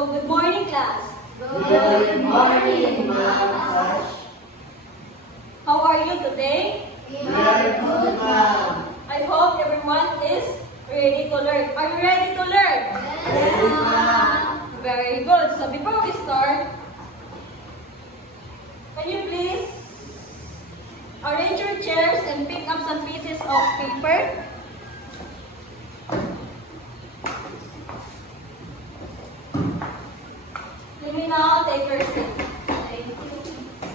So, good morning, class. Good morning, Ma'am Ash. How are you today? We are good, Ma'am. I hope everyone is ready to learn. Are you ready to learn? Yes, Ma'am. Very good. So, before we start, can you please arrange your chairs and pick up some pieces of paper? You may now take your seat. Thank you.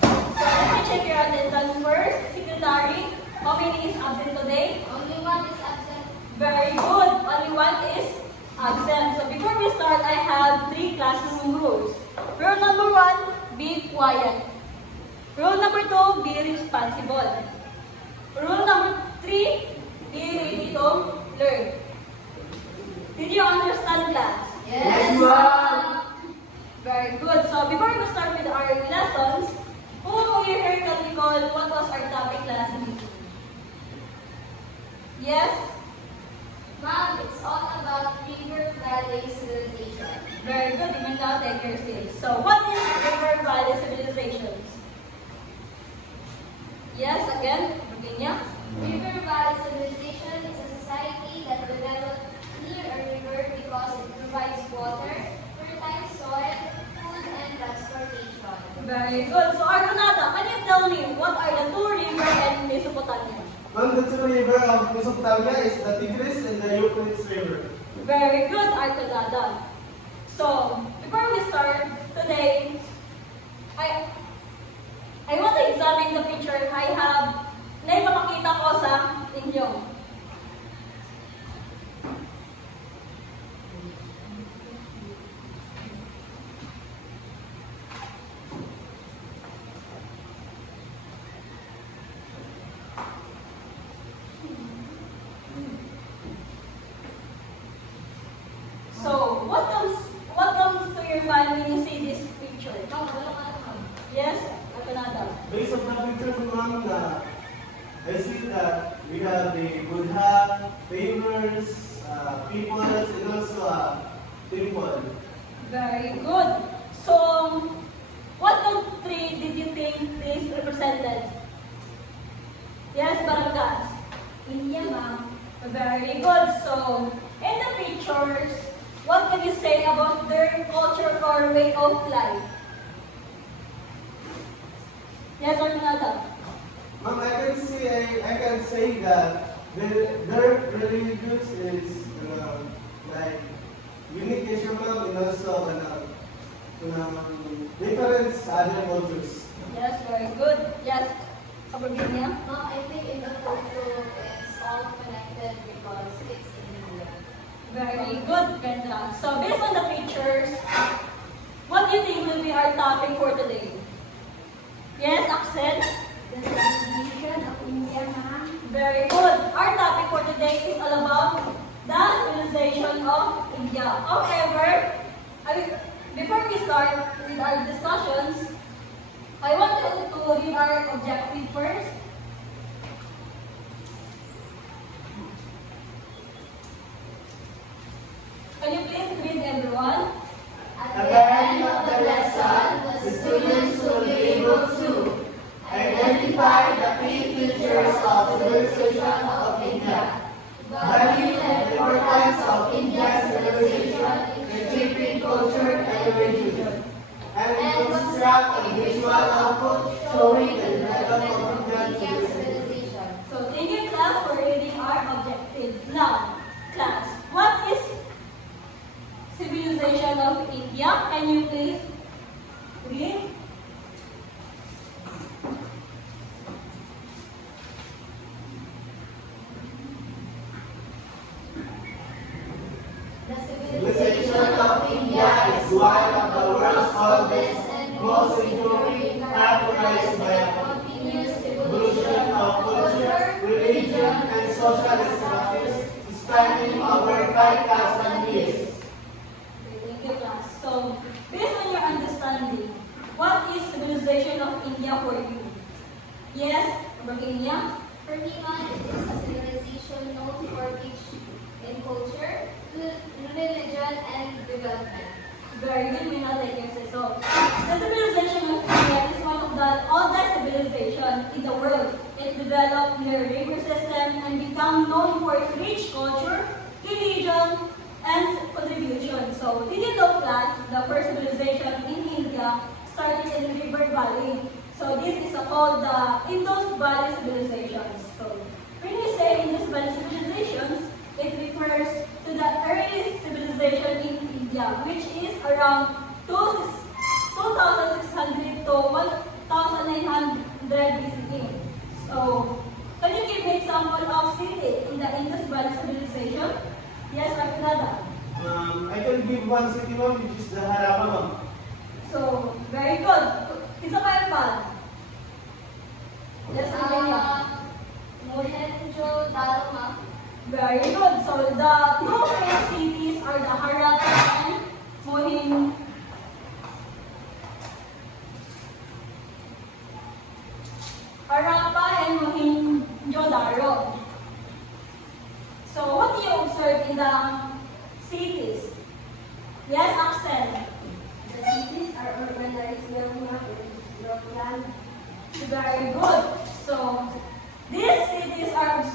So let me check your attendance first. Secretary, how many is absent today? Only one is absent. Very good. Only one is absent. So before we start, I have 3 classroom rules. Rule number 1, be quiet. Rule number 2, be responsible. Rule number 3, be ready to learn. Did you understand, class? Yes, Ma'am. Very good. So before we start with our lessons, who will you hear that we call what was our topic last week? Yes? Mom, it's all about River Valley civilization. Very good. You may now take your seat. So what is River Valley civilizations? Yes, again, Virginia. River Valley civilization is a society that developed near a river because it provides water, fertile soil, food, and transportation. Very good. So Argonada, can you tell me what are the 2 rivers in Mesopotamia? Ma'am, the 2 river of Mesopotamia is the Tigris and the Euphrates River. Very good, Argonada. So before we start today, I want to examine the picture I have na ipapakita ko sa inyo. So, what comes to your mind when you see this picture? Mom, walang ano, Mom. Yes, Argonada. Based on the pictures, Ma'am, I see that we have the Buddha, famous peoples, and also a temple. Very good. So, what country did you think this represented? Yes, Barangas. India, Mom. Very good. So, in the pictures, what can you say about their culture or way of life? Yes or no? Ma'am, I can say that their religions is like unique issue, ma'am, and also different other cultures. Yes, very good. Yes, Virginia. Mom, I think in the photo it's all connected because it's in India. Very good, Brenda. So, based on the pictures, what do you think will be our topic for today? Yes, Axel? The civilization of India, Mom. Very good. Our topic for today is all about the civilization of India. However, before we start with our discussions, I want you to read our objective first. Can you please read, everyone? At the end of the lesson, the students will be able to identify the key features of civilization of India, value and importance of India's civilization in shaping culture and religion, and construct a visual output showing the development of Indian Indian civilization. civilization. So, thank you, class, for reading our objective. Now, class, what is civilization of India? Can you please read? The Civilization of India is one of the world's oldest and most enduring, characterized by a continuous evolution of culture, religion, and social structures spanning over 5,000 years. Okay, thank you, class. So, based on your understanding, what is civilization of India for you? Yes, Virginia? For me, Mom, it is a civilization known for rich in culture, religion, and development. Very good, we know that you say so. The civilization of India is one of the oldest civilizations in the world. It developed near river system and became known for its rich culture, religion, and contribution. So, did you know, class, the first civilization in India started in the River Valley. So, this is called the Indus Valley civilizations. So, when we say Indus Valley civilizations, it refers to the earliest civilization in India, which is around 2600 to 1900 BCE. So, can you give me example of city in the Indus Valley civilization? Yes, Arkanada. I can give one city, ma'am, which is the Harappa, ma'am. So, very good. Isa pa yung pal. Yes, Arkanada. Mohenjo-daro, ma'am. Very good. So the two famous cities are the Harappa and Mohenjo-daro. So what do you observe in the cities? Yes, Axel. The cities are organized well planned. Very good. So these cities are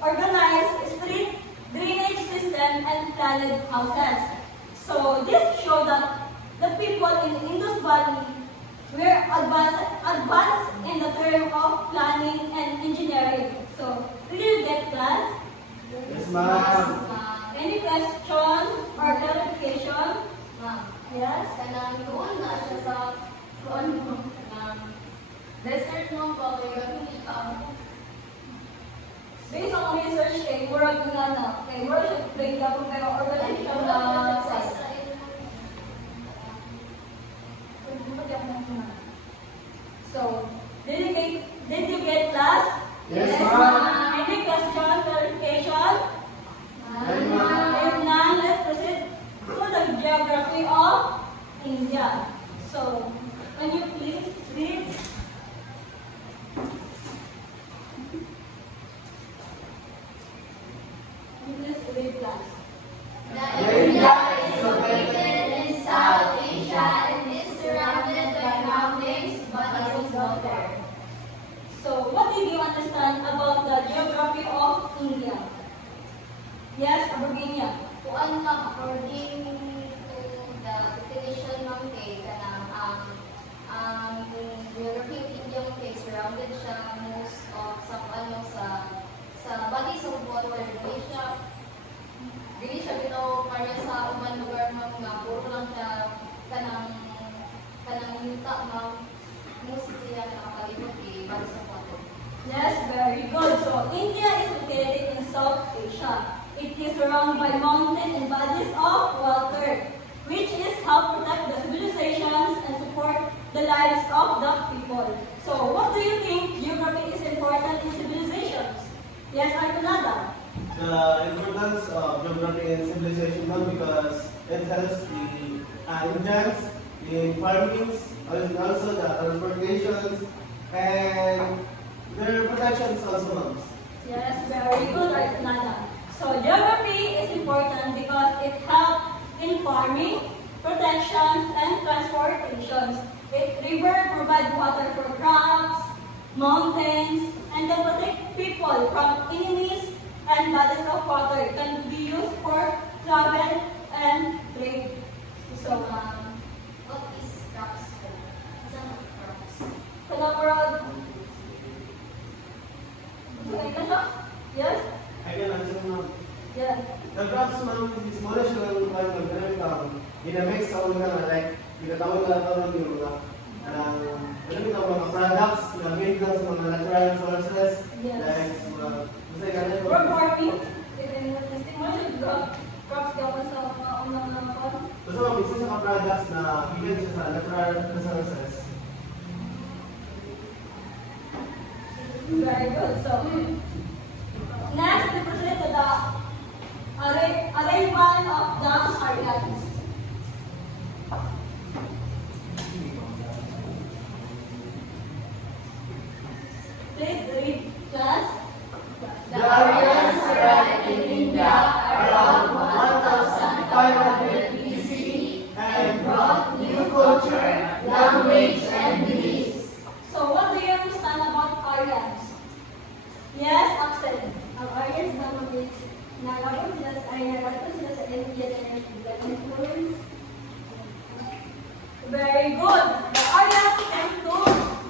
organized street, drainage system, and planned houses. So this show that the people in the Indus Valley were advanced in the term of planning and engineering. So did you get class? Yes, ma'am. Any question or clarification? Ma'am, Yes? kanang doon na siya sa desert ng Babayag Based on research, murag nga na, murag siya play ka kung kayo organization na size. So, did you get class? Yes, ma'am. Any question, clarification? Yes, ma'am. If none, let's proceed to the geography of India. So, can you please read? Please read class. India is located in South Asia and is surrounded by mountains, bodies of water. So, what did you understand about the geography of India? Yes, Virginia. Kuan lang, according to the definition ng kay kanang ang geography of India ng kay surrounded siya most of sa bodies of water. Dili siya bitaw parya sa uban lugar mga puro lang siya kanang yuta ma'am most siya nakakalibot kay bodies of water. Yes, very good. So, India is located in South Asia. It is surrounded by mountains and bodies of water, which is help protect the civilizations and support the lives of the people. So, what do you think geography is important in civilizations? Yes, Arkanada. The importance of geography and civilization, ma'am, because it helps the Indians in farming, and also the transportations, and their protections also, ma'am. Yes, very good, Arkanada. So, geography is important because it helps in farming, protections, and transportations. River provide water for crops, mountains, and can protect people from enemies, and bodies of water can be used for travel and trade. So, What is crops? Some crops. Kanapurod. Yes? I can answer, ma'am. Yes. The crops, ma'am, is muna siya ng ganun ginamix sa una like, ginatawag na ito yung mga products na made lang sa mga natural sources, Yes. like, basta ganun. Or farming. Crops gawin sa mga unang naman. Basta ma'am, isa sa mga products na given siya sa natural resources. Very good. So, next we proceed to the arrival of the Aryans. Please read, class. The Aryans arrived in India around 1500 BC and is nagkaroon sila sa Indian Energy Development. Very good. The Aryans came to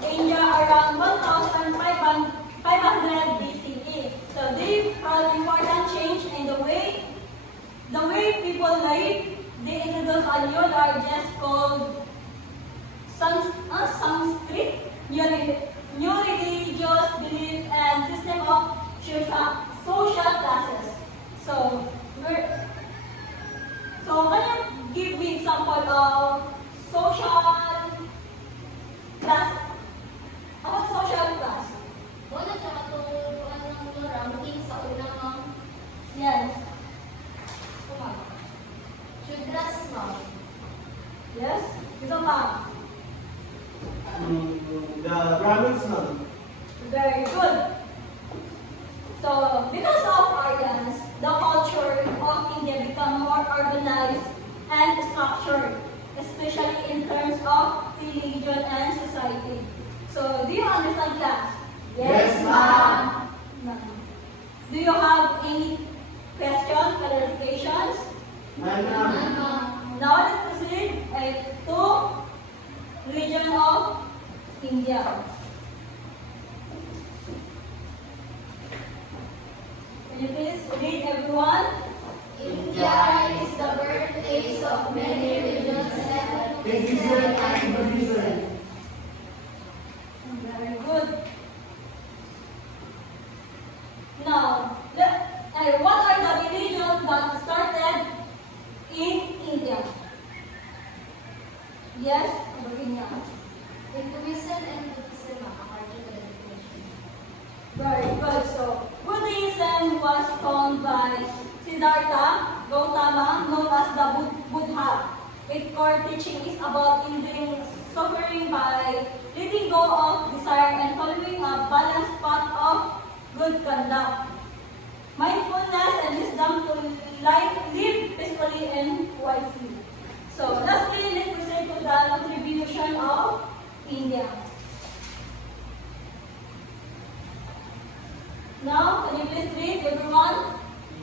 India around 1500 BCE. So they had important change in the way people live. They introduced a new largest called Sanskrit, new religious belief and system of social classes. So can you give me example of social class? About social class? Wala siya katong ranking sa unang Yes. Shudras, ma'am. Yes? Ito pa. The Brahmins, ma'am. Very good. So, because of Aryans, the culture of India become more organized and structured, especially in terms of religion and society. So, do you understand class? Yes, ma'am. Ma'am. Do you have any questions, clarifications? Ma'am. Now let's proceed to region of India. Can you please read everyone? India is the birthplace of many religions and Hinduism and Buddhism. Very good. Now, what are the religions that started in India? Yes, begin now. Hinduism and Buddhism, according to the definition. Very good. So, Buddhism was founded by Siddhartha Gautama, known as the Buddha. Its core teaching is about ending suffering by letting go of desire and following a balanced path of good conduct, mindfulness, and wisdom to live peacefully and wisely. So, lastly, let's proceed to the contribution of India. Now, can you please read everyone?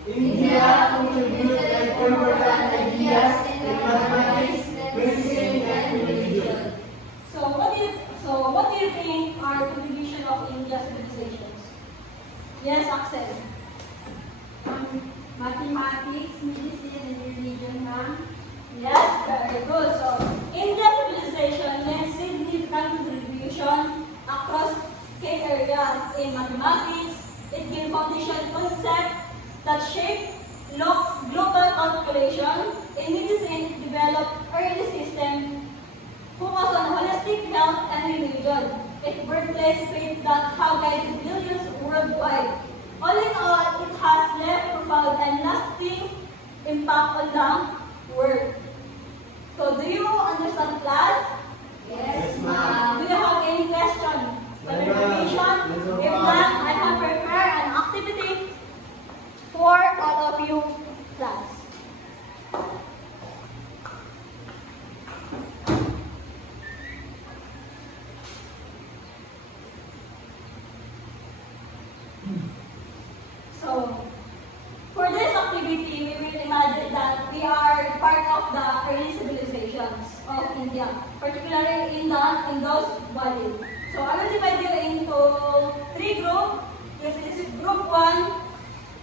India contributed important ideas in mathematics, medicine, and religion. So, what do you think are contribution of India's civilizations? Yes, Axel. Mathematics, medicine, and religion, ma'am. Yes, very good. So, India's civilization made significant contribution across key areas in mathematics. It gave foundation concepts that shape global calculation. In medicine, developed early system focused on holistic health and religion. It birthplace faith that have guided millions worldwide. All in all, it has left profound and lasting impact on the world. So, do you understand class? Yes, Do you have any question? Clarification? If not, I have prepared an activity for all of you class. So, for this activity, we will imagine that we are part of the early civilizations of India, particularly in the Indus Valley. So, I will divide you into 3 groups. This is group 1,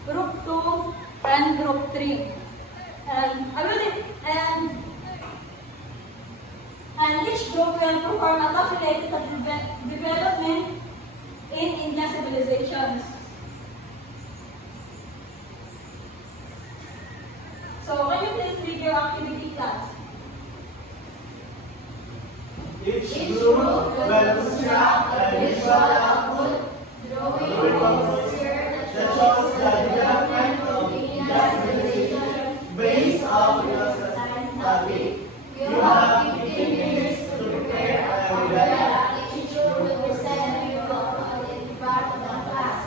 group 2, and group 3. And each group will perform a task related to the development in Indian civilizations. So, can you please read your activity class? Each group will construct a visual output Drawing that shows the development of India's civilization based on the topic. You have 15 minutes to prepare a diagram. Each group will present a view of the part of the class.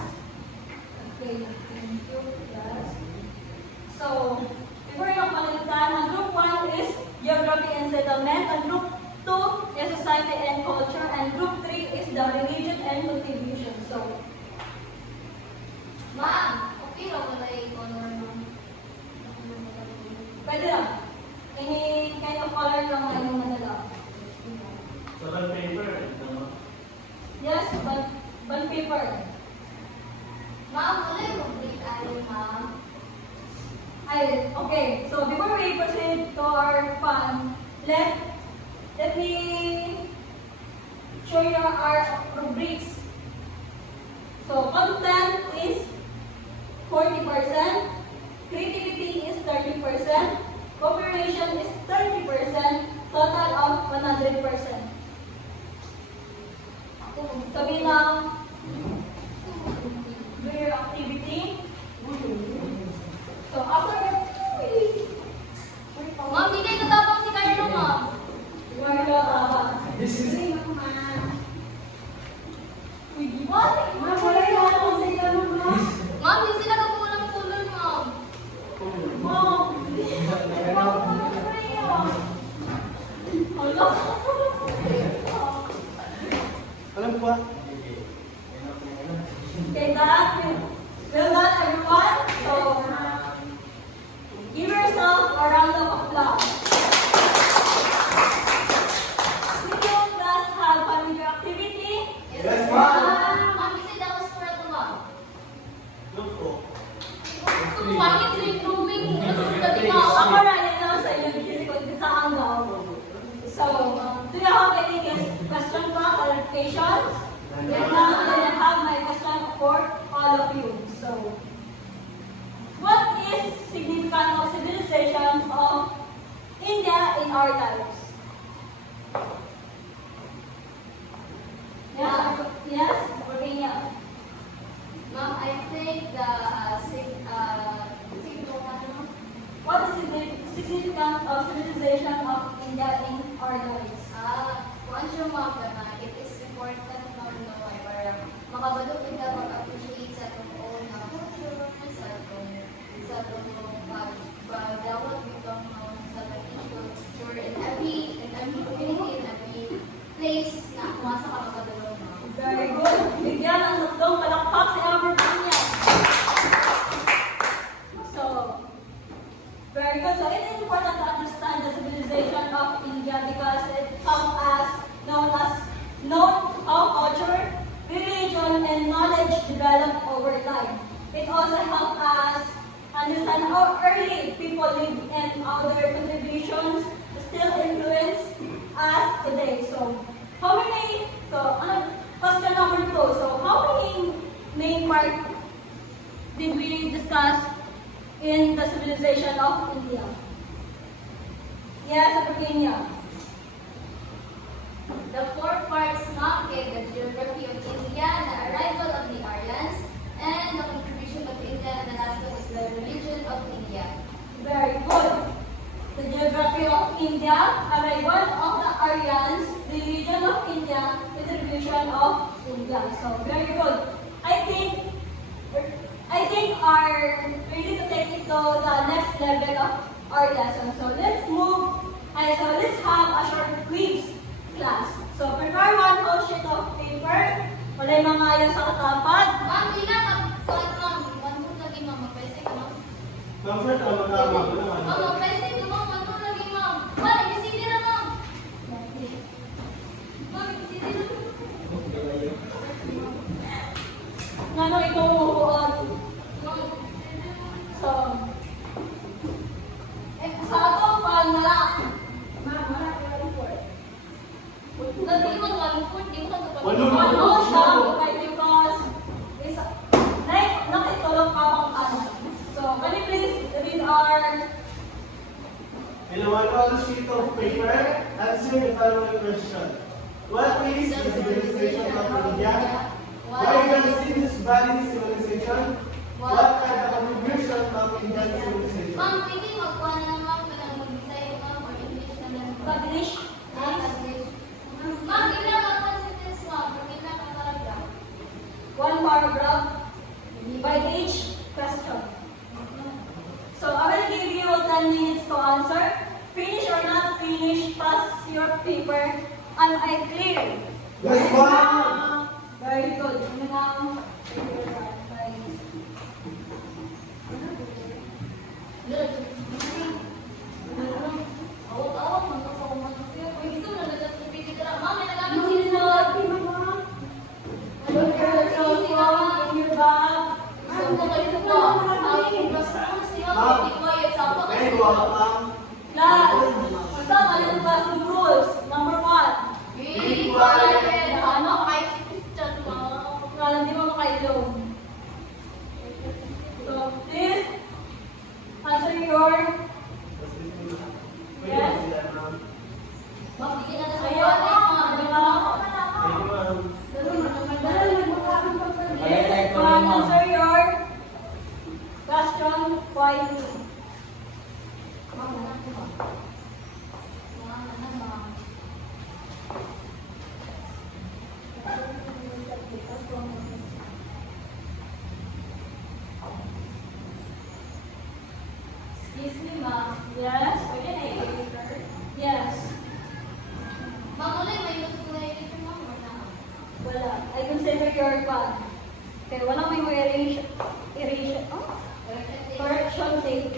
Yes, bond paper. Ma'am, wala yung rubric ayon, ma'am. Okay, so before we proceed to our fun, let me show you our rubrics. So content is 40%, creativity is 30%, cooperation is 30%, total of 100%. Sabi lang, do your activity. So after Ma'am, di kayo tatapang si Carlo, ma'am. Marlo, This is Ma'am, di sila kakulang-kulang, ma'am. alam ko ba? Okay, well done everyone. So, give yourself a round of applause. Did you class have fun with your activity? Yes, ma'am. Ma'am, kasi that was for ito, ma'am. Look po. Pangit rin drawing. Sabi, ma'am. Ako na yun naman sa inyo kasi kung saan daw. So, do you have any question pa, clarifications? Right now, I have my question for all of you. So, what is significant of civilization of India in our lives? Yes, Virginia. Ma'am, I think the What is significant of civilization of India in our lives? once your mom naman, it is important ma'am no ay para makabalo kita mag-appreciate sa itong own na culture, sa itong pagdawat itong sa itong culture in every community, in every place na kumasa ka makadalo ma'am. Very good. Bigyan ng tatlong palakpak si Virginia. So, very good. So, it is important to understand the civilization of India because it helps us know how culture, religion, and knowledge develop over time. It also helps us understand how early people live and how their contributions still influence us today. So, question number 2. So, how many main parts did we discuss in the civilization of India? Yes, Virginia. The 4 parts ma'am gave the geography of India, the arrival of the Aryans, and the contribution of India, and the last one is the religion of India. Very good. The geography of India, arrival of the Aryans, religion of India, contribution of India. So, very good. I think we need to take it to the next level of our lesson. So, let's have a short quiz class. So, prepare one whole sheet of paper. Wala yung mga ayaw sa katapat. Ma'am, ma'am, one more lagi ma'am, mag-pressing ma'am. Ma'am, sir, tama ka, ma'am. Ma'am, mag-pressing ma'am, one more lagi ma'am. Ma'am, ibisindi na ma'am. Ma'am, ibisindi na. Nga nung ikaw umuuot. Ma'am, So, sa ato, pag nala. Lagi mo 1/4, di mo ka kapag. Ano siya? Okay, because nakitulog ka pang ano. So, can you please read our In a one sheet of paper, answer the following question. What is the civilization of India? Why does this valid civilization? What are the contributions of Indian civilization? Ma'am, pwede magkuha na lang ma'am, kailangan mag-design ma'am, or English na lang. English? English. Ma'am, kailangan mag one sentence ma'am, kailangan ka paragraph. One paragraph by each question. So, I will give you 10 minutes to answer. Finish or not finish, pass your paper and I clear. Yes, ma'am. Very good. Yun ang Awak-awak, magkasama siya. Kung gusto mo, nagkakapit ka lang. Ma'am, may nagamit Hindi sila. na, ko kayo ba? Ang classroom siya, be quiet. Sama ka Very siya. well, ma'am. Class, basta maliit classroom rules. Number 1. Be quiet. Ano, kahit si Christian, ma'am. Para hindi mo makailong. So, please, answer your yes. Magbigyan na sa Ayaw na, Yes, answer your question quietly. Excuse me, ma'am. Yes? Pwede na i-editor? Yes. Ma'am, wala yung may gusto na i-editor, ma'am, or na? Wala. I consider your pan. Okay, wala may erase, correction tape.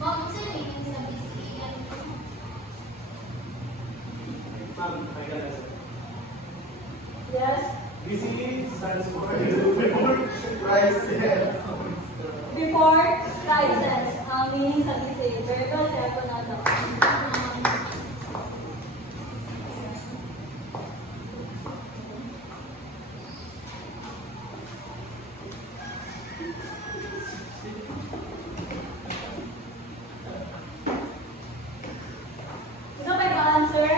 Ma'am, kasi meeting sa BCE. Ma'am, I got it. Yes? BCE stands for Price. Before crisis. Ang meaning sa BCE. Verbal second na daw. Isa pa yung answer?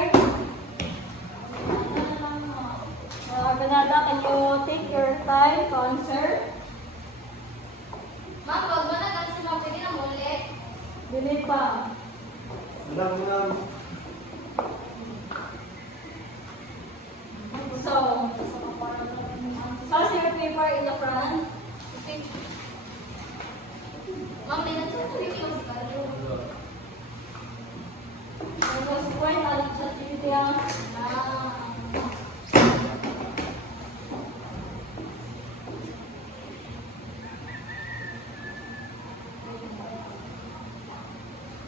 Benada, can you take your time to answer? Ma'am, wag mo na kasi ma'am, pwede na muli. Dili pa. Alam mo, ma'am. So, pass your paper in the front. Ma'am, may nag-chat yung schedule. Tapos, point at chat yung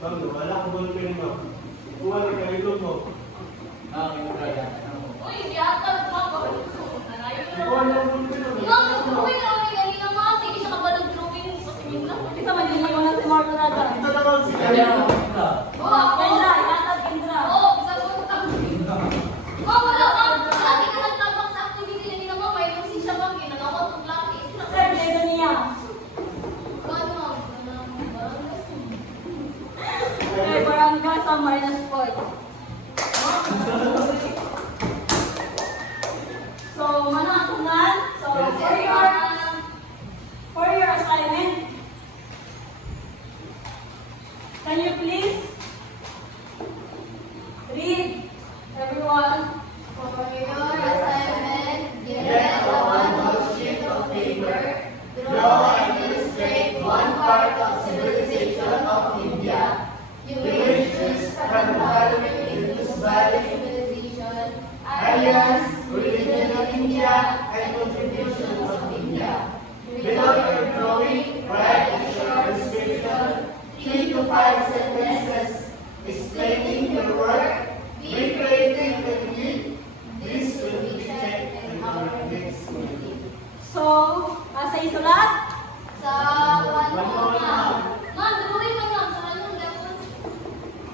Ma'am, wala akong ballpen, ma'am. Kuha na kayo doon mo. Uy, yatag ma'am, bakit ko? Nalayo na Kuha na lang. akong ballpen, ma'am. Ma'am, nag-drawing na kami kanina, ma'am. Hindi siya ka ba nag-drawing? Kasi yun lang. Isa man din yung mga si Mark Benada. Ito na lang si Kaya. Oo, ako. Kendra, itatag Kendra. Oo, isa ko utang. Ma'am, wala, ma'am. Lagi ka nagtabak sa activity na nila, ma'am. Mayroon si siya, ma'am. Ginagawa kong laki. Sir, dedo niya. Ma'am, ma'am. Parang kasi. Okay, barangay sa minus point. So, manatunan. So, for your assignment, can you please read everyone? For your assignment, Get get a one sheet of paper. Draw and illustrate one part of civilization of India. You will choose from the following Indus Valley, civilization, Areas, religion of India, and contributions of India. Below your drawing, write a short description, 3 to 5 sentences, explaining your work. Be creative and neat. This will be checked in our next meeting. So, asa isulat? sa one mo na. Ma'am, drawing lang ma'am. Sa one mo dapat.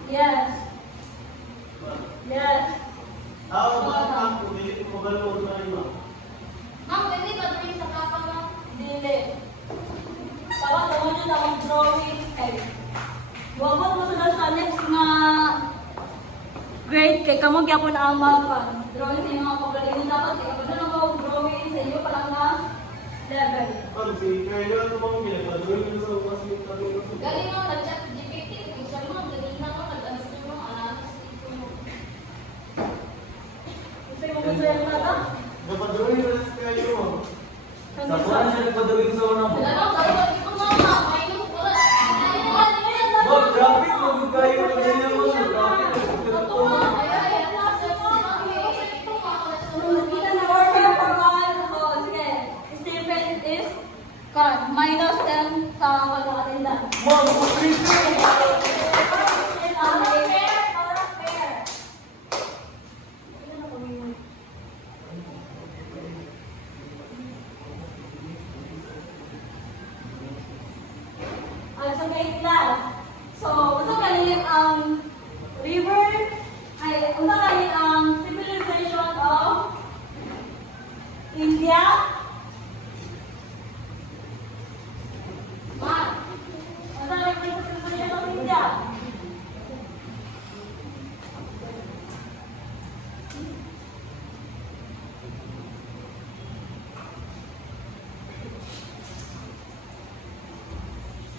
Yes. Yes. How about ma'am, kung hindi ko mabalong na rin, ma'am? Ma'am, pwede ba drawing sa kapang ma'am? Dili. Dapat naman yun ang drawing. Ay, wabot mo sila sa next nga grade kay kamo gyapon ang mapa. Drawing sa mga pagaling dapat kay kapag na mo drawing sa iyo pa lang na level. Ma'am, si Kaya ano ma'am, ginagawa ko sa mas yung tanong ko. Galing ma'am, nag-chat GPT. Kung siya ma'am, ganina ma'am, nag-answer ma'am. Analysis dito ma'am. Gusto mo mo sa nata? Napadrawing na si Kaya ma'am. Sa buwan siya nagpadawin sa unang mo. Wala ma'am, kayo ito ma'am. Minus wala. Wag, traffic, magod kayo ng ganyan mo. Traffic, Ito ma'am, ay, nasa ma'am. Ito ma'am. Order for one. So, sige. Stephen is card. minus 10 sa pag-attendance. Ma'am, please. So may class. So, unsa kani ang river ay unsa kani ang civilization of India? Ma. Unsa kani ang civilization of India?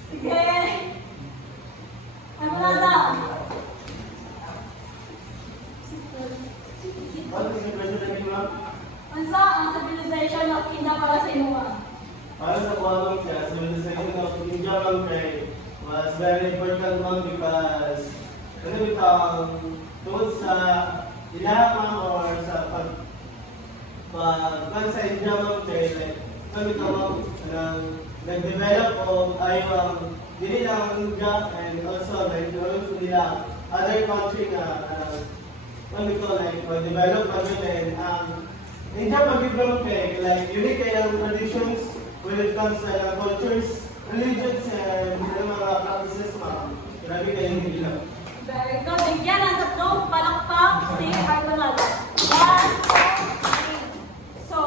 Sige. Ano na daw? Ano yung question lagi, ma'am? Unsa ang civilization of India para sa inyo? Para sa kuwang siya, civilization of India, ma'am, kay was very important, ma'am, because ano bitang tungkol sa ilaha, ma'am, or sa pag sa India, ma'am, kay like, ano bitang, ma'am, nag-develop o ayaw dili lang ang India and also like also nila other country na ano ito like develop namin and India mag-develop kay like unique kay ang traditions when it comes to cultures, religions and mga practices ma'am. Grabe kayo nila. Very good. Bigyan ang tatlong palakpak si Argonal. 1, 2, 3. So,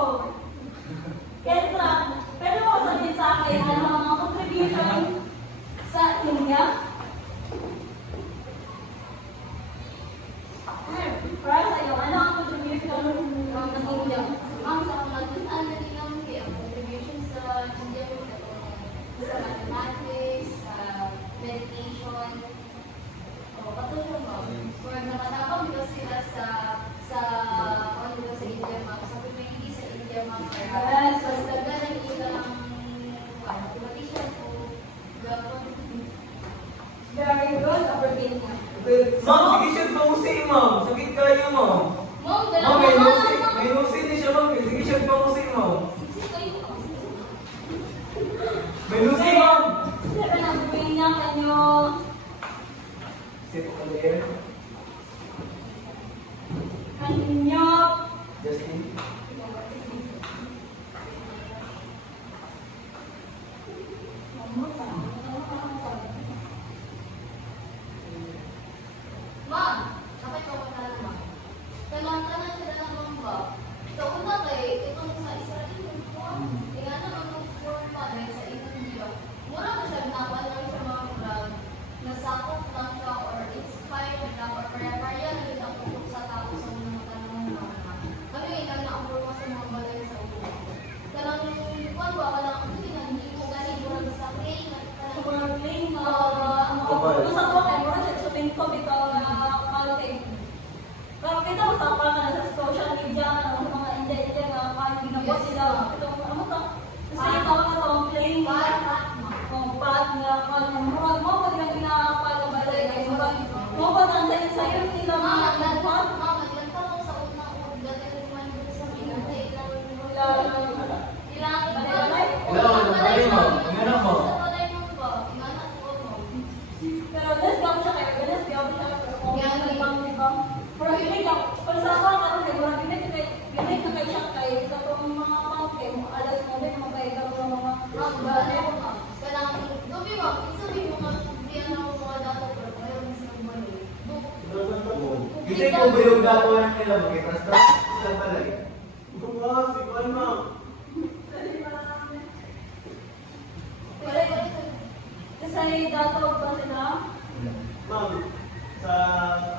Kendra, pwede mo sabihin sa akin ano ang mga contribution sa India? Para sa iyo, ano ang contribution ng India? Ma'am, sa matutaan na nilang ang contribution sa India sa mathematics, sa meditation, o patuloy ma'am. Or nakatapang dito sila sa ano dito sa India ma'am, sa community sa India ma'am. Yes. Mas daga ng ilang mathematician o gapon. Very good, Argentina. Ma'am, sige siya pausi, ma'am. Sakit kayo, ma'am. Ma'am, Ma'am, may dalawa nusi. na May nusi ni siya, ma'am. Sige siya pausi, ma'am. May nusi, ma'am. Sila na gawin niya kanyo. Sip ko kayo. Kanyo. Justin. Ma'am, dapat ko na ma'am. Tanan sila ng bomba. Ito una kay itong sa Israel po. Tingnan na ang forma na sa India. Mura ko siya nakuha lang siya mga vlog. Nasakop lang siya or inspired lang or pare-pareha na rin ang putok sa tao sa mga tanong mga ano yung ilang na-apurma sa mga balay sa ulo. Kalang kung ba lang hindi na hindi ko galing mura sa play na Sobrang plain. Gusto ko kay mura siya sa pinto bitaw na kalte. Pero kita mo sa na sa social media na mga India nga kahit ginagawa sila. Ito ano to? Kasi tawag na tawag plain. Pat nga ano mura mo pag yung ginapal na balay kay mura. Mo ba ang sa iyo nila mga pat? Pero let's go siya kayo. Let's go siya. Pero hindi ka. Kung sa ako, ano kayo, mura ginit na kayo siya kayo. Sa itong mga pangke, alas mo din, mga kayo ng mga Kasi kung ba yung gagawa nila, mag-i-transfer sila pala eh. Wow, si Juan, ma'am. Kasi datog ba sila? Ma'am, sa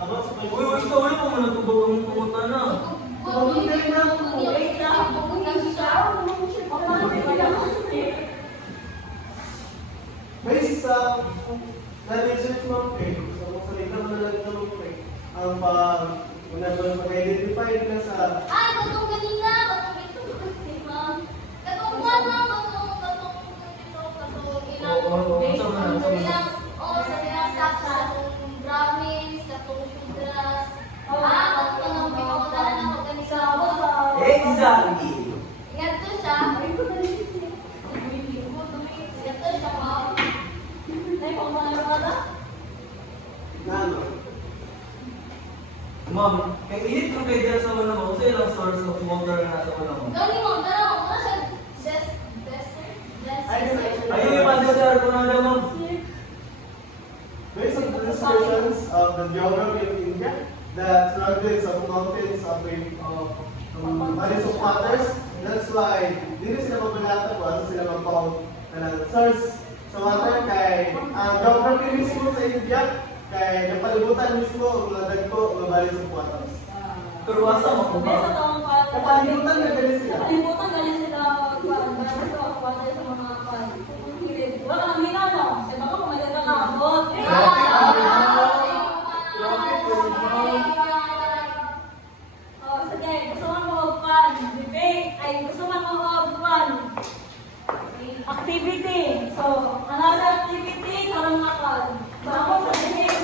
about sa Uy, ikaw ulit mo muna tubog ang pumunta na. Wait lang, pupunta siya. based sa na-research ma'am eh, sa mga salita mo na lang ito ma'am eh, ang pag-identify ka sa Ay, batong kanina, batong ito, ma'am. Katong one lang, batong ilang, Oo, sama na. ilang, sa ilang staff sa atong Brahmins, katong Shudras. Katong ang pinakutaran ng organisasyon. Exactly. Ganito siya. Ma'am, kay init ko kayo dyan sa una mo, kasi ilang source of water na nasa una mo. Gani mo, dala mo siya desert. Ayun yung pandesar ko na daw, ma'am. Based on the descriptions of the geography of India, the surroundings of mountains of bodies of waters, that's why dito sila mabalata po, also sila mag-found na source sa water kay ang geography mismo sa India, kay napalibutan mismo ang mga dagko, mga bodies of waters. Pero asa mo ko, Besa ma'am? tong kwan. Napalibutan na ganun sila. Napalibutan galing sila kwan. Basta sa kwan sa mga kwan. Wala ka nang minaw, no? Kasi baka kung may nagkakabot. Oh, sige. Gusto mo mag-kwan. Debate. Ay, gusto mo mag-kwan. Activity. So, another activity, karang nakal. So, ako sa debate.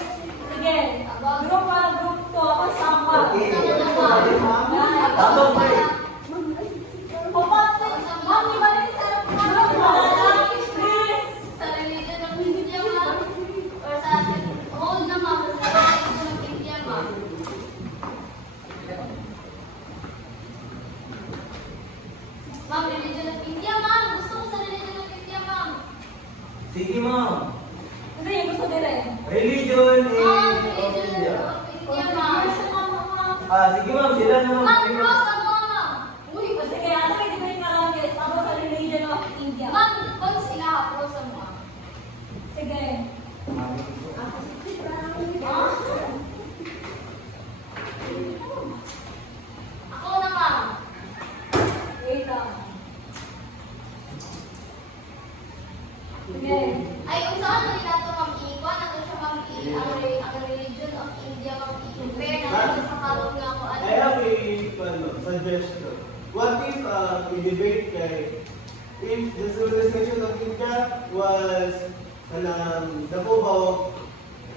Sige. Group 1, group 2. Ako sama. Okay. Tama ba eh? Mami, balik sa group 1. Please. Sa religion ng India, ma'am. Or sa whole na, ma'am. Sa religion ng India, ma'am. Ma'am, religion of India, ma'am. Gusto ko sa religion of India, ma'am. Sige, ma'am. Kasi yung gusto nila eh. Religion Ma'am, of religion India. of India, ma'am. Sige, ma'am. Sila naman. Ma'am, cross ako, ma'am. Uy, Sige, ano kayo dito yung karangkes? Ako sa religion of India. ma'am, kung sila, cross ako, ma'am. Sige. Ako na, ma'am. Wait lang. Sige. Ay, kung saan na nila ito, ma'am, iikwan, ano siya, ma'am, ang religion of India, ma'am, i-compare na natin sa karon nga ako, ano. I have a suggestion. What if we debate if the civilization of India was nakubaw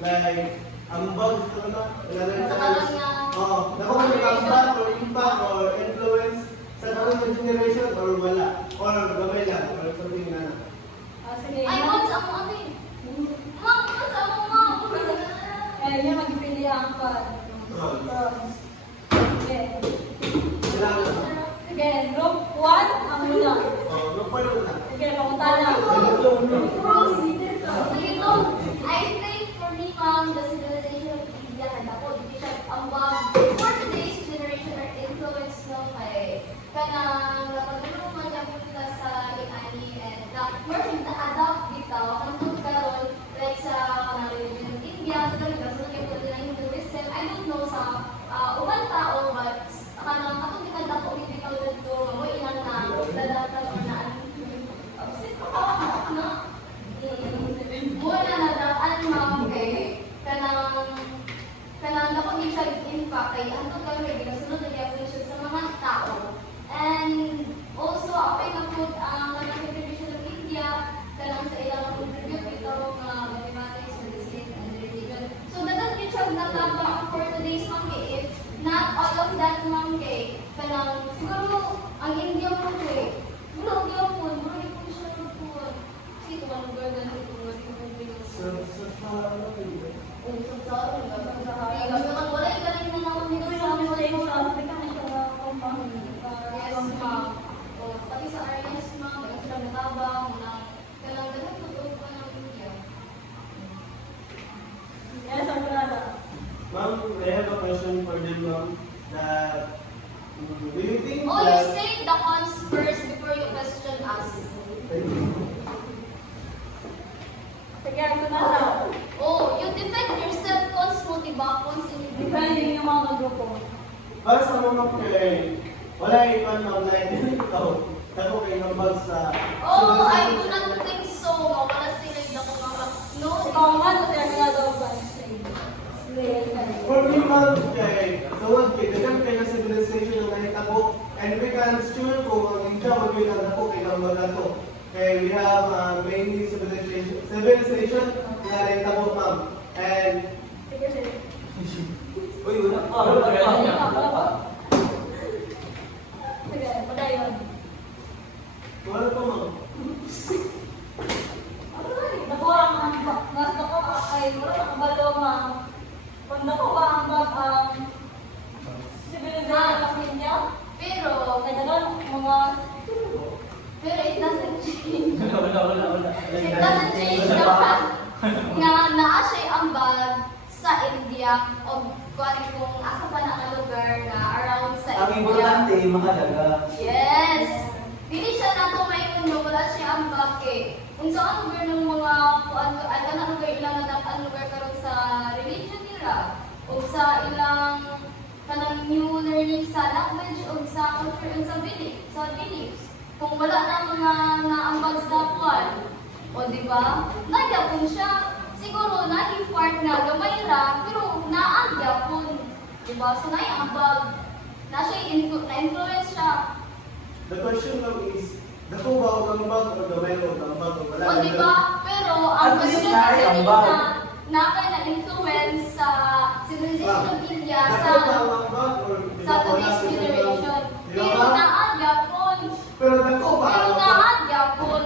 like ambag sa na another Sa times. karon nga. Oh, nakuha ng ambag or impact or influence sa karon generation or wala or gamay lang or something na. Sige. Ay, ma'am, sa ako, ano eh. Ma'am, sa ako, ma'am. Eh, yun magpipili ang pan. Sige. Sila Sige, group 1 ang muna. no point na. Sige, papunta na. I think for me, ma'am, the civilization of India had ako, di siya ambag. For today's generation are influenced no kay kanang napagulong man yung kita sa ani and adapt bitaw hangtod karon like sa kanang religion of India, talaga sa yung pwede na Hinduism. I don't know sa ubang tao but kanang katong kita dako bitaw dito mo ilang na dadatan or na upset ko na muna na daan, ma'am, kay kanang dapat siya impact kay ano kami ginasunod na definition sa mga tao. And also, ako ay napod ang kanang contribution of India kanang sa ilang contribute ito mga mathematics, medicine, and religion. So, dapat siya natabang for today's ma'am kay if not all of that, ma'am, kay kanang siguro ang India mo kay mula gyapon, mura gyapon siya po. Sige, tuwan lugar na ito. Yes, ang Canada. Ma'am, I have a question for them, ma'am. That do you think Oh, you that say the cons first before you question us. Sige, ang Canada. Oh, you defend yourself cons mo, diba? Cons in Depende yung mga grupo. para sa mga kay wala ipan online ito. Ako kay nambag sa Oh, I do not think so. Wala sila yung dako mga no. Ikaw nga, kasi ang Canada ba? For me, ma'am, kay tawag kay dagan kay na civilization na nakita ko and we can sure kung ang India magbilang ako kay nambag ako. Kay we have mainly civilization na nakita ko, ma'am. And Sige, sige. Uy, wala pa. Wala pa. Sige, padayon. wala pa, ma'am. Nakuha ang mas ako ay wala na kabalo nga. Kung nakuha ang bag ang It doesn't change the fact nga naa siya ang bag sa India o kung asa pa na ang lugar na around sa Ang India. importante, mahalaga. Yes! Dili siya na ito may kuno, wala siya ang bag eh. Kung saan lugar ng mga kuan ay kanang lugar ilang ang lugar karon sa religion nila o sa ilang kanang new learning sa language o sa culture and sa beliefs. Kung wala na mga naambag sa kuan, o di ba? Nagyapon siya. Siguro naging part na gamay ra, pero naagyapon. Di ba? So naiambag. Na siya na-influence siya. The question now is, dako ba o gambag o gamay o gambag o wala? O di ba? Pero At ang least question na ay kasi ambag. na kay na-influence sa civilization of India Dako ba sa o gambag o di sa ba wala today's sila generation. Di Pero ba? naagyapon. Pero dako ba Pero o gambag? naagyapon.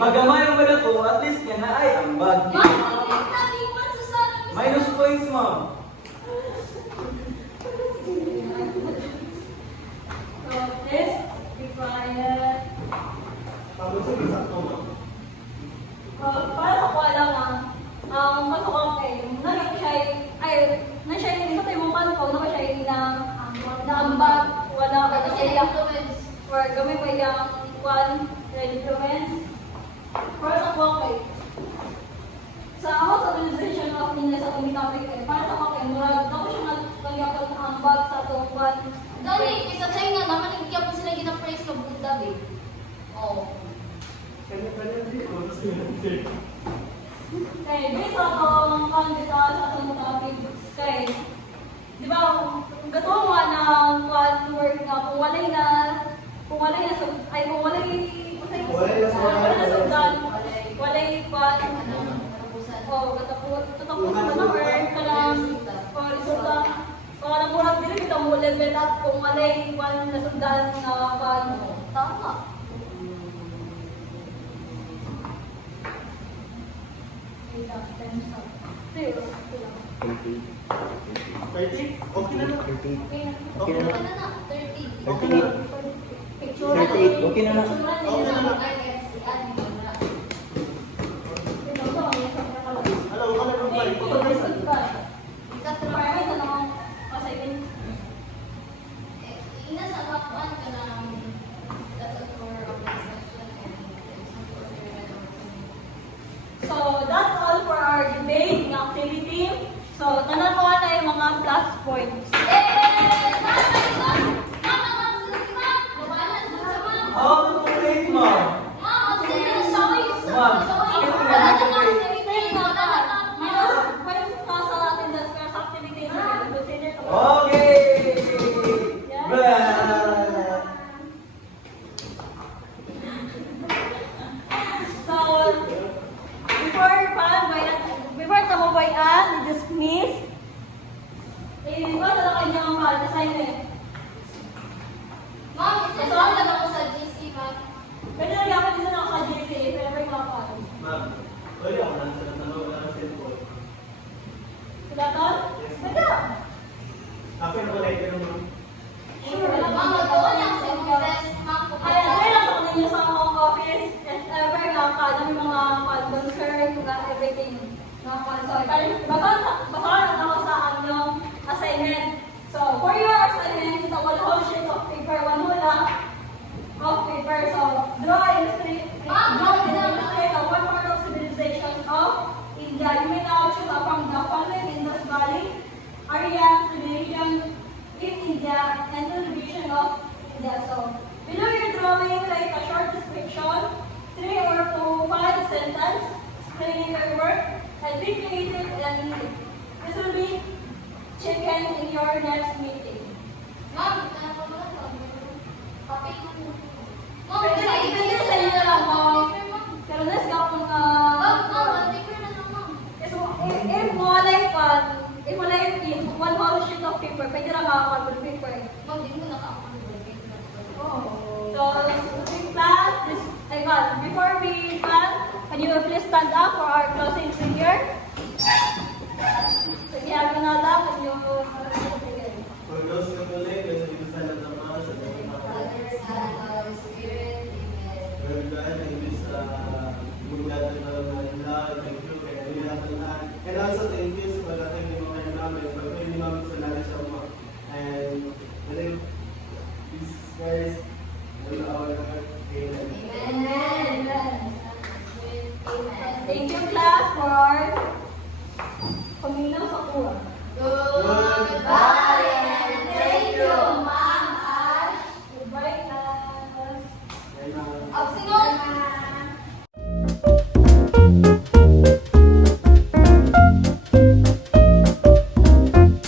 Magamay ang bala ko, at least yan na ay ang bag. Nalipat sa sana. Minus points, ma'am. So, this, be quiet. Tapos sa sakto mo. Para sa ko lang ang pasok ako kay, naging siya na siya yung isa tayo mong ko, na siya yung naambag, wala ka Kasi kasi yung influence. or gamay pa yung one na influence. Para sa ko kay, sa ako sa organization of India sa topic kay, para sa ko kay, murag ako siya nagyapon ng ambag sa itong one. Dali, sa China naman, nagyapon sila gina-praise ng Buddha, eh. Oh. Kanya-kanya dito. Tapos yun. Kay, based sa itong kandita sa itong topic, kay, di ba, gatuwa nga ng one word nga, kung walay na sugdan, walay kwan, katapos na number, kanang, resulta, parang murag dili kita mo level up kung walay kwan na sugdan na kwan, tama. Zero. 30? Okay na lang. Okay na. Okay na Ano lang. na? 30. Okay na lang. Picture. 38, okay na na. Okay na lang. Ay, yes. Ano na? Alam mo, kami nung balik. Inasa kapuan ka ng that's a tour of the session and example of your networking. So, that's all for our debate ng activity. So, tanan mo na yung mga plus points. How to complete, ma'am? Minus points pa sa attendance class activities. Consider ka ba? Okay! Blah! So, before tamo bayan, dismiss. Iba na kanyang assignment. Ma'am, isa lang ako sa GC, ma'am. Pwede na gapon din ako sa GC, pero may kapal. Ma'am, pwede ako lang sa tanong, wala kang cellphone. Sila ton? Pwede. Ako yung wala ito naman. Sure. Ma'am, magawa niya sa test, ma'am. Kaya dahil lang ako ninyo sa akong office, if ever nga ka na may mga concern, nga everything. So, basahan lang ako sa anyong assignment. So, for your assignment, ito one whole sheet of paper, one whole lang of paper. So, draw illustrate one part of civilization of India. You may now choose from the following Indus Valley, Aryan civilization in India, and the division of India. So, below your drawing, write a short description, 3 or 5 sentences explaining your work, and be creative and unique. This will be taken in your next meeting. Ma'am, tanong ko lang to. Copy ko. Ma'am, Pwede sa inyo na lang, ma'am. Pero next kapon nga... paper na lang, ma'am. If wala yung one whole sheet of paper, pwede na makakapag paper. Ma'am, di mo naka-upload ng paper. So, class, before we plan, can you please stand up for our closing prayer? Sige, Aminada, can you For those who believe, there's a good side of the mass and the Father, Son, Holy Spirit, Amen. Lord God, in this Paminaw sa kuha. Goodbye and thank you, Ma'am Ash. Goodbye, class. Ayun na. Absino